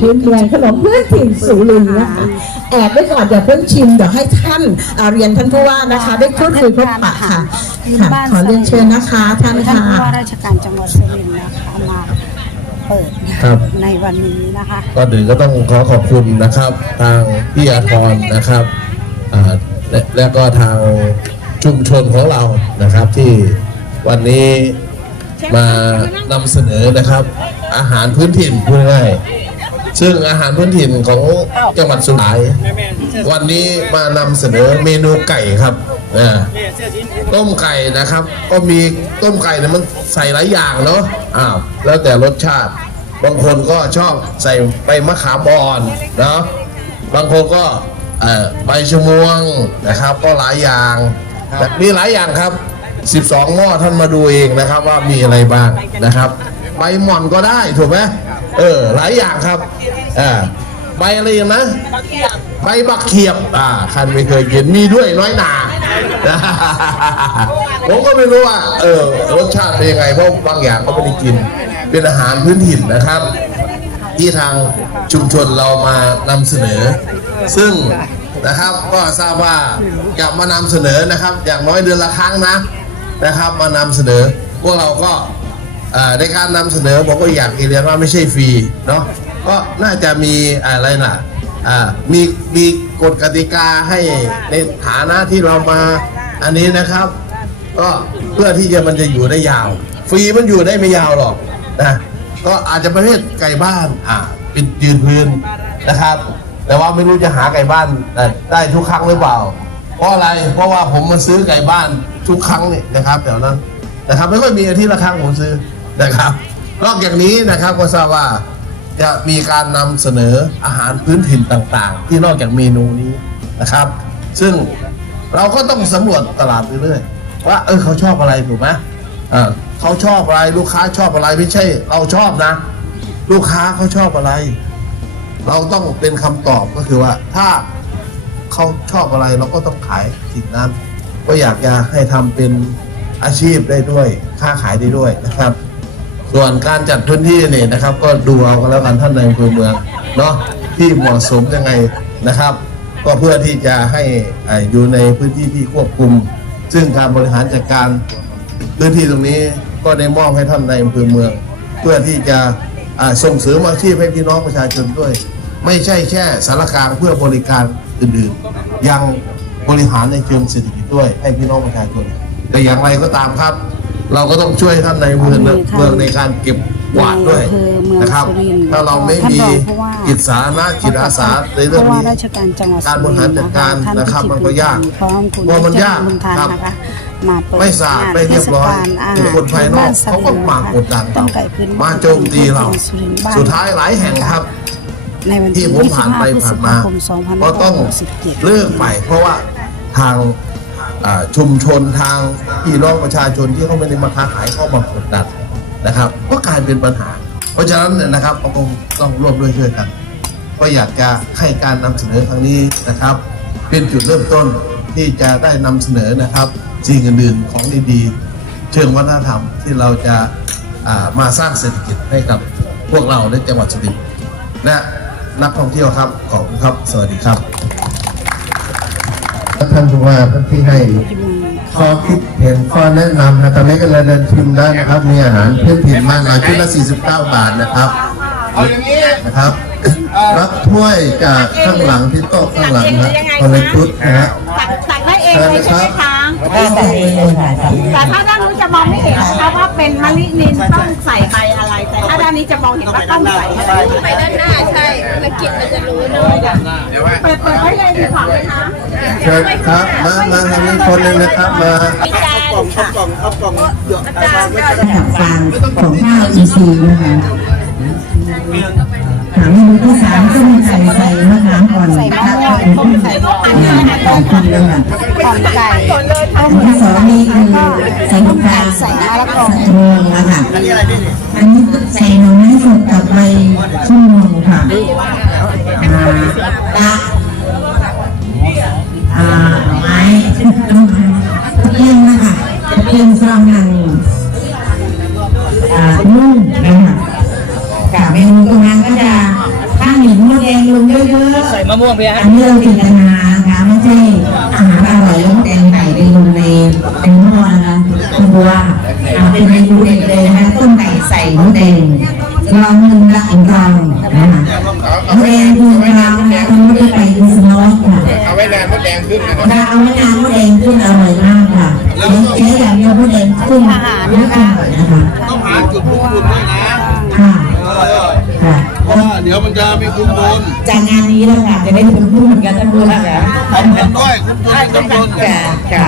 พื้นเมืองขนมพื้นถิ่นสุรินทร์นะคะแอบไว้ก่อนเดี๋ยวเพิ่งชิมเดี๋ยวให้ท่านอ่าเรียนท่านผู้ว่านะคะ ได้พูดคุยพบปะค่ะค่ะขอเรียนเชิญนะคะท่านท่านค่ะผู้ว่าราชการจังหวัดสุรินทร์นะคะมาเปิดนะครับในวันนี้นะคะก่อนอื่นก็ต้องขอขอบคุณนะครับ ทางพี่อาทรนะครับอ่าและและก็ทางชุมชนของเรานะครับที่วันนี้มานำเสนอนะครับ อาหารพื้นถิ่นพูดง่ายๆ ซึ่งอาหารพื้นถิ่นของจังหวัดสุราษฎร์วันนี้มานำเสนอเมนูไก่ครับอ่าต้มไก่นะครับ ก็มีต้มไก่เนี่ยมันใส่หลายอย่างเนาะอ้าวแล้วแต่รสชาติ บางคนก็ชอบใส่ใบมะขามอ่อนเนาะบางคนก็เอ่อใบชะมวงนะครับ ก็หลายอย่างแต่มีหลายอย่างครับ 12 หม้อท่านมาดูเองนะครับว่ามีอะไรบ้างนะครับใบหม่อนก็ได้ถูกไหม เออ หลายอย่างครับอ่าใบอะไรอย่างนะใบบักเขียบอ่าคันไม่เคยกินมีด้วยน้อยหนาผมก็ไม่รู้ว่า เออรสชาติเป็นยังไงเพราะบางอย่างก็ไม่ได้กิน เป็นอาหารพื้นถิ่นนะครับ ที่ทางชุมชนเรามานำเสนอ ซึ่งนะครับก็ทราบว่าจะมานำเสนอนะครับ อย่างน้อยเดือนละครั้งนะนะครับ มานำเสนอพวกเราก็อ่า ในการนำเสนอผมก็อยากเรียนว่าไม่ใช่ฟรีเนาะก็น่าจะมีอะไรน่ะอ่ามีมีกฎกติกาให้ในฐานะที่เรามาอันนี้นะครับ ก็เพื่อที่จะมันจะอยู่ได้ยาว ฟรีมันอยู่ได้ไม่ยาวหรอกนะก็อาจจะประเภทไก่บ้านอ่าเป็นยืนพื้นนะครับ แต่ว่าไม่รู้จะหาไก่บ้านได้ได้ทุกครั้งหรือเปล่า เพราะอะไรเพราะว่าผมมาซื้อไก่บ้านทุกครั้งนี่นะครับแถวนั้นนะครับไม่ค่อยมีอาทิตย์ละครั้งผมซื้อ นะครับ นอกจากนี้นะครับก็ทราบว่าจะมีการนำเสนออาหารพื้นถิ่นต่างๆ ที่นอกจากเมนูนี้นะครับ ซึ่งเราก็ต้องสำรวจตลาดไปเรื่อยๆว่าเออเขาชอบอะไรถูกไหมเออเขาชอบอะไรลูกค้าชอบอะไรไม่ใช่ เราชอบนะ ลูกค้าเขาชอบอะไร เราต้องเป็นคำตอบก็คือว่าถ้าเขาชอบอะไรเราก็ต้องขายสิ่งนั้น ก็อยากจะให้ทำเป็นอาชีพได้ด้วย ค้าขายได้ด้วยนะครับ ส่วนการจัดพื้นที่เนี่ยนะครับ ก็ดูเอากันแล้วกันท่านในอำเภอเมืองเนาะที่เหมาะสมยังไงนะครับ ก็เพื่อที่จะให้อยู่ในพื้นที่ที่ควบคุม ซึ่งการบริหารจัดการพื้นที่ตรงนี้ก็ได้มอบให้ท่านในอำเภอเมือง เพื่อที่จะส่งเสริมอาชีพให้พี่น้องประชาชนด้วย ไม่ใช่แค่สารกลางเพื่อบริการอื่นๆ ยังบริหารในเชิงเศรษฐกิจด้วยให้พี่น้องประชาชนแต่อย่างไรก็ตามครับ เราก็ต้องช่วยท่านในเมืองเมืองในการเก็บกวาดด้วยนะครับ ถ้าเราไม่มีจิตสาธารณะจิตอาสาในเรื่องผู้ว่านี้ราชการจังหวัดการบริหารจัดการท่านนะครับพิมันจิตรก็ยากพร้อมคุณเพราะมันยากบุญทานครับนะคะมาเปิดไม่สะอาดไม่เรียบร้อยงานเทศกาลอาหารบุคคลภายนอกเขาก็มากดดันต้เรามไก่พื้นมาโจมตีเราสุรินทร์บ้นสุดท้ายหลายแห่งครับในวันที่ที่ผมผ่านไป25พฤษผ่านภามาคมก็ต้อง2567เลิกไปเพราะว่าทางอ่า ชุมชนทางพี่น้องประชาชนที่เขาไม่ได้มาค้าขายเข้ามากดดันนะครับ ก็กลายเป็นปัญหา เพราะฉะนั้นนะครับเราคงต้องร่วมด้วยช่วยกัน ก็อยากจะให้การนำเสนอครั้งนี้นะครับ เป็นจุดเริ่มต้นที่จะได้นำเสนอนะครับสิ่งอื่นๆของดีๆ เชิงวัฒนธรรมที่เราจะามาสร้างเศรษฐกิจให้กับพวกเราในจังหวัดสุรินทร์และนักท่องเที่ยวครับขอบคุณครับ สวัสดีครับ ท่านผู้ว่าท่านที่ให้ข้อคิดเห็นข้อแนะนำนะตอนนี้ก็เลยเดินชิมได้นะครับ มีอาหารพื้นถิ่นมากมายชุดละ 49 บาทนะครับนะครับ รับถ้วยจากข้างหลังที่โต๊ะข้างหลังนะคนละชุดนะฮะตักตักได้เองเลยใช่ไหมคะได้แต่เองเลยค่ะแต่ถ้าด้านนู้นจะมองไม่เห็นนะคะว่าเป็นมะลินินต้องใส่ใบอะไรแต่ถ้า ด้านนี้จะมองเห็นว่าต้องใส่ไรไปด้านหน้าใช่แล้วกินมันจะรู้เลยเปิดเปิดไว้เลยดีกว่าไหมคะเชิญครับ มามาทางนี้คนหนึ่งนะครับมามีจากล่องเอาจารย์ก็ระดับกลางของข้าวอีซีนะคะามเมนูที่สามก็มีไก่ใส่มะขามก่อนนะคะก็เป็นต้มไก่ก่อนของคุณเลยค่ะก่อนไก่อันที่สองนี่คือใส่ลูกกาใส่มะละกอสะทงนะคะอันนี้ใส่หน่อไม้สดกับใบชุ่มนงค่ะอ่าตะอ่าหน่อไม้เลี้ยงนะคะเลี้ยงซองนังอ่านุ่มนะคะกับเมนูตรงนั้นก็จะะม่วงเพียอันนี้เราจินตนานะคะไม่ใช่อาหารอร่อยแล้วแกงไก่ไปลงในในหม้อนะคะคุณบัวอ่าเป็นเมนูเด็ดเลยนะคะต้มไก่ใส่หมูแดงลองหนึ่งละอีกลองนะคะหมูแดงคือเรานะคะทำให้ไก่ดูสโลว์ค่ะเอาไว้แดงมดแดงขึ้นนะถ้าเอามะนาวมดแดงขึ้นอร่อยมากค่ะใช้อย่างเดียวมดแดงขึ้นไม่อร่อยนะคะต้องหาจุดพุ่งบุญด้วยนะค่ะค่ะ เพราะว่าเดี๋ยวมันจะมีคุ้มบุญจากงานนี้แล้วค่ะจะได้ถึงพูดเหมือนกันท่านผู้ว่าค่ะทำบุญด้วยคุ้มบุญคุ้มบุญค่ะค่ะ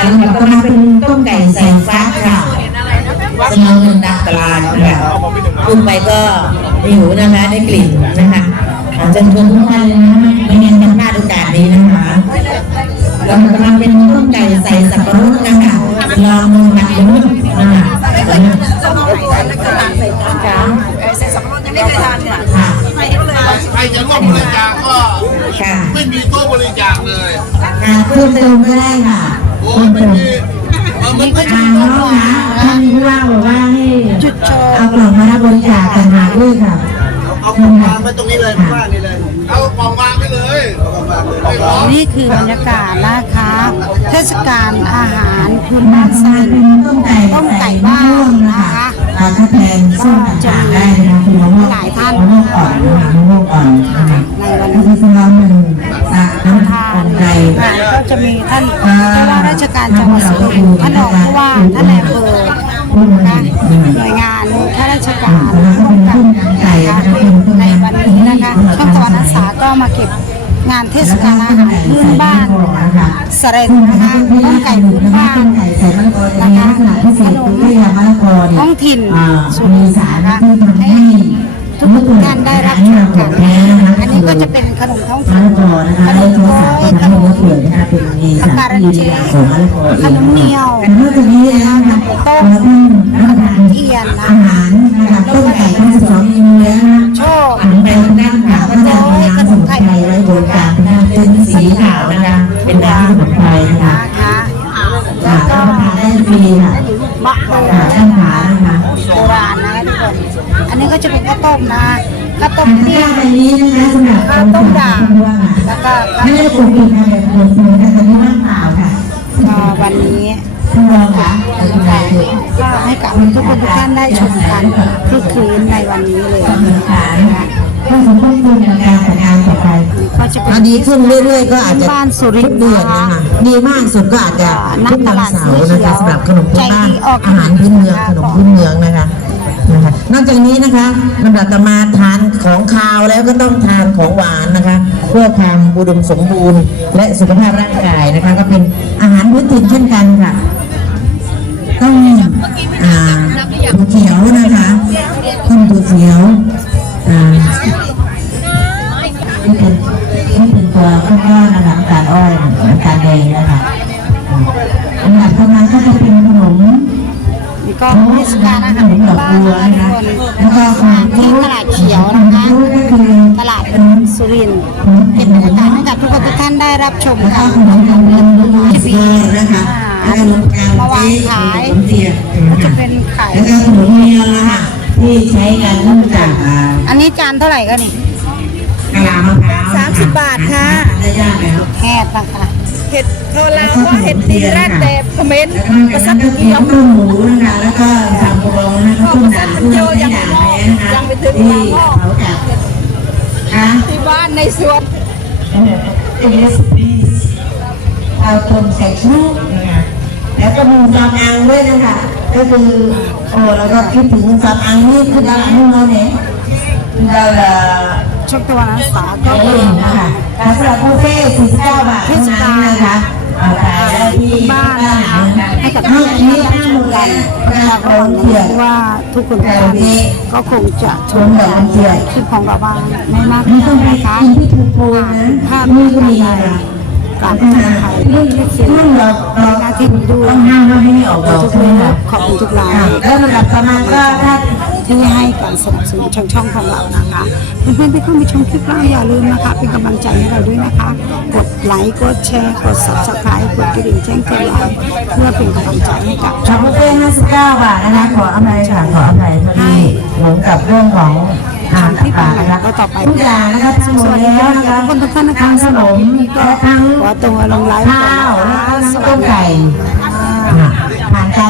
อันนี้ก็มาเป็นต้มไก่แสงฟ้าค่ะสมองเงินดักตลาดค่ะคุณไปก็หิวนะคะได้กลิ่นนะคะอาจจะชวนทุกท่านเลยนะไม่งั้นจะพลาดโอกาสนี้นะคะเรากำลังเป็นต้มไก่ใส่สับปะรดนะคะลองมื รจะร่วมบริจาคก็ค่ะไม่มีตู้บริจาคเลยค่ะเพิ่มเติมก็ได้ค่ะโอ้เพิ่มไม่เติมมีเออมันไม่ทางน้องนะท่านผู้ว่าบอกว่าให้จุดโชว์เอากล่องมารับบริจาคกันหาด้วยค่ะเอากล่องวางไว้ตรงนี้เลยว่านี่เลยเอากล่องวางไปเลยเอากล่องวางเลยไม่ร้อนนี่คือบรรยากาศนะคะ เทศกาลอาหารพื้นมาบ้านใส่ไซเป็นต้มไก่ต้มไก่ใส่บ้านมะม่วงนะ นะคะคะปลาแทนส้มต่างๆได้นะคะคือมะม่วงหลายท่านมะม่วงอ่อนนะคะมะม่วงอ่อนนะคะในวันก็นี้คือสำหรับหนึ่งสะน้ำทาตานก็จะมีท่านผู้ว่าราชการจังหวัดสุรินทร์ท่านรองผู้ว่าท่านนายอำเภอผู้บรินะหารหน่วยงานข้าราชการ งานเทศกาลอาหารพื้นบ้านสเรนนะคะต้มไก่พื้นบ้านต้มไก่ใส่มะละกอในลักษณะพิเศษคือไม่ยามะละกอเนี่ยท้องถิ่นอ่าสุริมีนทร์สารนะคะที่ทำให้ทุกท่านได้รับชมกันแท้นะคะอันนี้ก็จะเป็นขนมท้องมะถิ่นละกอนะคะขนและมตัวโก้สารที่ทำให้เนื้อเปื่อยนะคะเป็นมีสารที่ดีของมะละกอเองขนมเหนียวแต่นอกจากนี้แล้วนะคะเราต้องรับประทานเทียนนะอาหารนะคะต้มไก่ทั้งสิบสองเมนูแล้ว มะโบค่ะด้านขวานะคะโบราณนะทุกคนอันนี้ก็จะเป็นข้าวต้มนะข้าวต้มตะเตี้กยร้าใบนี้นะคะสำหรับข้าวต้มด่างคุณว่าแล้วก็ไม่ได้ปลูกกินค่ะแบบปลูกกินนะคะแต่ไม่ว่างเปล่าค่ะก็วันนี้คุณรองค่ะคุณนายคือก็ให้กับทุกคนทุกท่านได้ชมกันคึกคืนในวันนี้เลยกำลังขายนะคะ เพื่อสมทบทุนในการจัดงานต่อไปก็จะเป็นถ้าดีขึ้นเรื่อยๆก็อาจจะบ้านสุรินทร์ทุกเดือนนะคะดีมากสุดก็อาจจะนัทุกกตวันลาดเสาสีร์เขีนะยวคะสำหรับขนมพื้นบ้านใจดีออก อาหารพื้นเมืองขนมพื้นเมืองนะคะนะคะ นอกจากนี้นะคะลำดับต่อมาทานของคาวแล้วก็ต้องทานของหวานนะคะ เพื่อความอุดมสมบูรณ์ และสุขภาพร่างกายนะคะ ก็เป็นอาหารพื้นถิ่นเช่นกันค่ะ ต้องอ่าถั่วเขียวนะคะต้มถั่วเขียว ก็เทศกาลอาหารพื้นบ้านนะคะทุกคนแล้วก็ขนมที่ตลาดเขียวนะคะก็คือตลาดสุรินทร์เป็นบรรยากาศให้กับทุกคนทุกท่านได้รับชมแล้วกัก็นขนมทำเงินลูกเสียนะคะแล้วก็ขนมกลางมาวางขายขนมเสียก็จะเป็นไข่แล้วก็ขนมเมียนะคะที่ใช้กันเนื่องจากอ่าอันนี้จานเท่าไหร่ก็นี่กะลามะพร้าวสามสิบบาทค่ะได้ยาก เห็ดโทรลาวว่าเห็ดตีแรดแต่คอมเมนต์แล้วก็กระกซัระบซับเกีเกี๊ยวต้มหมูนะคะแล้วก็ทำกระบองนะคะต้มด่างเพื่อไม่ด่างแพ้นะคะที่เขาจับค่ะที่บ้านในสวนเป็นเรซิปีเอาต้มใส่ชุบนะคะแล้วก็มีซอสอังด้วยนะคะก็คือโอ้แล้วก็คิดถึงซอสอังนี่คือดาวอังเราเนี่ยดาวละ ช่วงตะวันอาสาก็ก็เป็เป็นะคะสำหรับบุฟเฟ่ต์49 บาทเท่านั้นนะคะเอาไปได้ที่บ้านนะคะให้กับนอกนี้ห้าหมู่กันประกอบเถื่อนว่าทุกคนทุกท่านก็คงจะชชมมดอกเถื่อนคลิปของเราบ้างไม่มากไม่ต้องไปคะกินที่ถูกโกงนะภาพนี้ก็มีมีนะกับพัฒทานาไทยเรื่องลิปซิเรื่องเราเราหน้าที่ด้วยต้องห้ามไม่ให้ไม่ออกดอกใช่ไหมคะขอบคุณทุกไลน์แล้วลำดับต่อมาณก็ถ้า ที่ให้การสนับสนุนช่องช่องของเรานะคะเพื่อนๆที่เข้ามาชมคลิปเราอย่าลืมนะคะ เป็นกำลังใจให้เราด้วยนะคะ กดไลค์กดแชร์กด subscribe กดกระดิ่งแจ้งเตือนเราเพื่อเป็นกำลังใจให้กับช็อปบุฟเฟ่ต์59บาทนะคะขออภัยค่ะขออภัยพอดีหลงกับเรื่องของชมคลิปใหม่ๆก็ต่อไปทุกอย่างนะคะทั้งหมดแล้วนะคะคุณทุกท่านนะคะทั้งขนมและทั้งตัวลงไลฟ์ก่อนข้าวและนะคะทั้งสวัสต้มไก่ผ่านการ